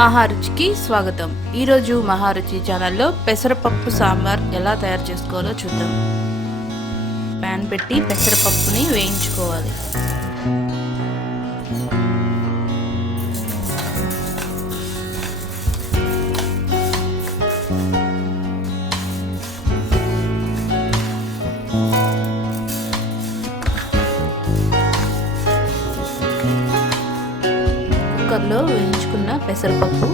మహారుచికి స్వాగతం. ఈరోజు మహారుచి ఛానల్లో పెసరపప్పు సాంబార్ ఎలా తయారు చేసుకోవాలో చూద్దాం. ప్యాన్ పెట్టి పెసరపప్పుని వేయించుకోవాలి. కుక్కర్లో వేయించుకున్న పెసరపప్పు,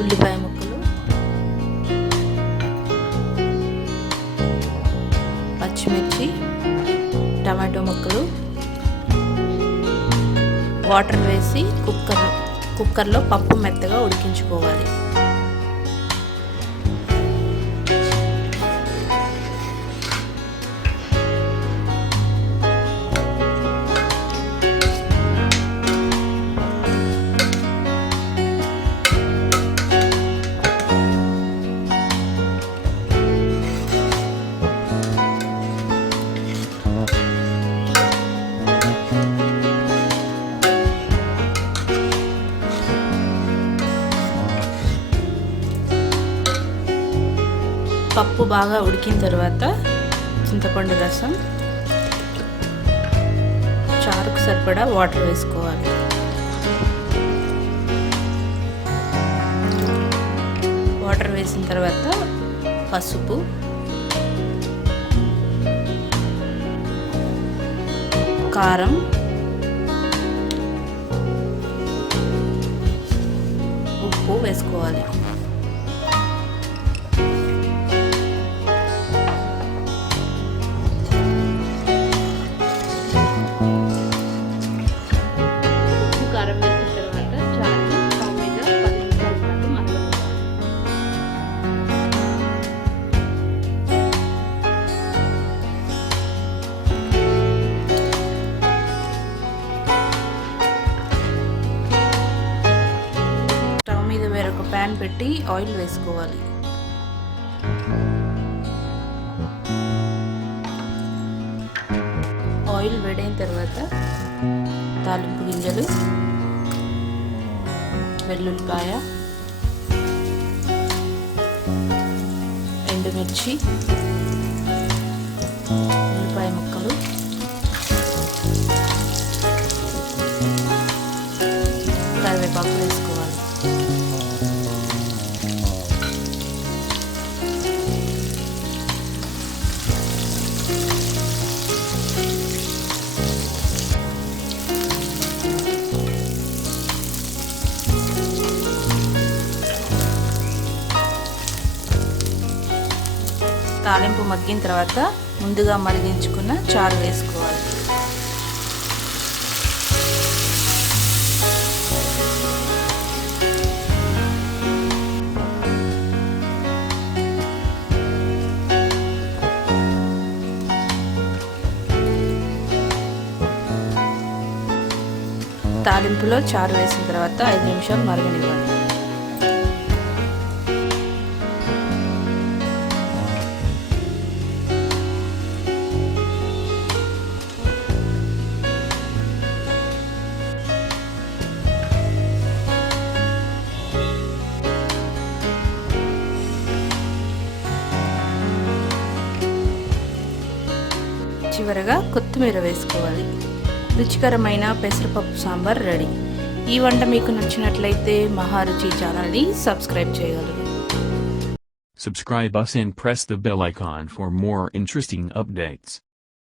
ఉల్లిపాయ ముక్కలు, పచ్చిమిర్చి, టమాటో ముక్కలు, వాటర్ వేసి కుక్కర్లో పప్పు మెత్తగా ఉడికించుకోవాలి. పప్పు బాగా ఉడికిన తర్వాత చింతపండు రసం, చారుకు సరిపడా వాటర్ వేసుకోవాలి. వాటర్ వేసిన తర్వాత పసుపు, కారం, ఉప్పు వేసుకోవాలి. వేరొక ప్యాన్ పెట్టి ఆయిల్ వేసుకోవాలి. ఆయిల్ వేడైన తర్వాత తాలింపు గింజలు, వెల్లుల్లిపాయ, ఎండుమిర్చి, ఉల్లిపాయ ముక్కలు, కరివేపాకు వేసుకోవాలి. తాలింపు మగ్గిన తర్వాత ముందుగా మరిగించుకున్న చారు వేసుకోవాలి. తాలింపులో చారు వేసిన తర్వాత 5 నిమిషాలు మరగనివ్వండి. చివరగా కొత్తిమీర వేసుకోవాలి. రుచికరమైన పెసరపప్పు సాంబార్ రెడీ. ఈ వంట మీకు నచ్చినట్లయితే మహారుచి ఛానల్ని సబ్స్క్రైబ్ చేయగలరు. Subscribe us and press the bell icon for more interesting updates.